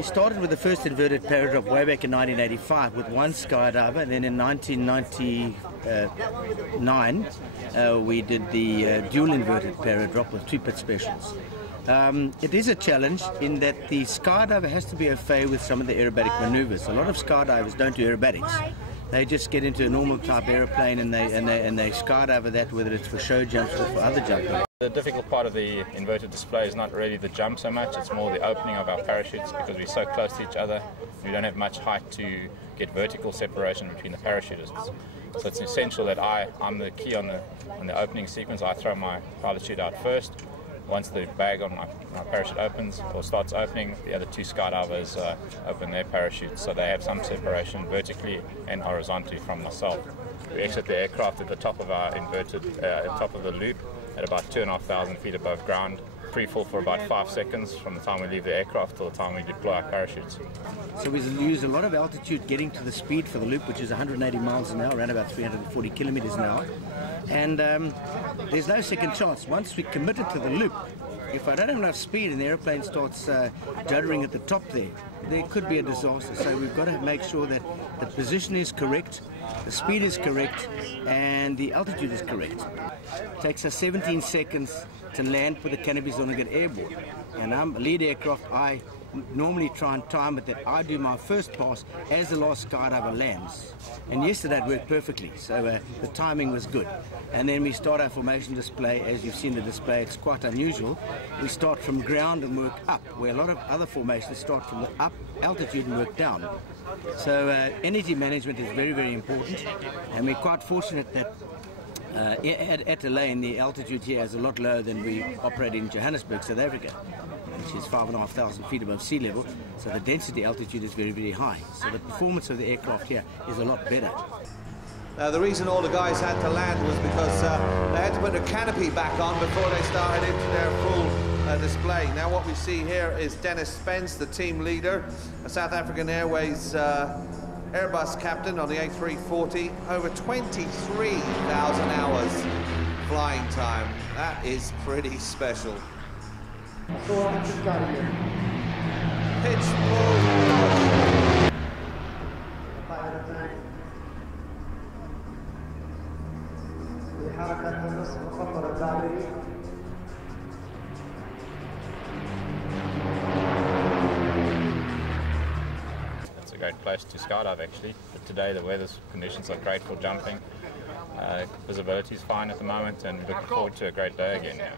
We started with the first inverted paradrap way back in 1985 with one skydiver, and then in 1999 we did the dual inverted paradrap with 2 pit specials. It is a challenge in that the skydiver has to be au fait with some of the aerobatic maneuvers. A lot of skydivers don't do aerobatics. They just get into a normal type aeroplane and they skydive that, whether it's for show jumps or for other jumping. The difficult part of the inverted display is not really the jump so much, it's more the opening of our parachutes, because we're so close to each other. We don't have much height to get vertical separation between the parachutists. So it's essential that I'm the key on the opening sequence. I throw my pilot chute out first. Once the bag on my parachute opens or starts opening, the other 2 skydivers open their parachutes, so they have some separation vertically and horizontally from myself. We exit the aircraft at the top of our inverted, top of the loop at about 2,500 feet above ground. Free-fall for about 5 seconds from the time we leave the aircraft till the time we deploy our parachutes. So we use a lot of altitude getting to the speed for the loop, which is 180 miles an hour, around about 340 kilometers an hour. And there's no second chance. Once we committed to the loop, if I don't have enough speed and the airplane starts juddering at the top there could be a disaster. So we've got to make sure that the position is correct, the speed is correct, and the altitude is correct. It takes us 17 seconds to land, put the canopies on and get airborne. And I'm a lead aircraft. I normally try and time it that I do my first pass as the last skydiver lands. And yesterday it worked perfectly, so the timing was good. And then we start our formation display. As you've seen the display, it's quite unusual. We start from ground and work up, where a lot of other formations start from the up altitude and work down. So energy management is very, very important, and we're quite fortunate that at Ain, the altitude here is a lot lower than we operate in Johannesburg, South Africa, which is 5,500 feet above sea level, so the density altitude is very, very high. So the performance of the aircraft here is a lot better. The reason all the guys had to land was because they had to put their canopy back on before they started into their full display. Now what we see here is Dennis Spence, the team leader, a South African Airways Airbus captain on the A340, over 23,000 hours flying time. That is pretty special. Pitch pull. It's a great place to skydive actually, but today the weather conditions are great for jumping. Visibility is fine at the moment, and looking forward to a great day again now.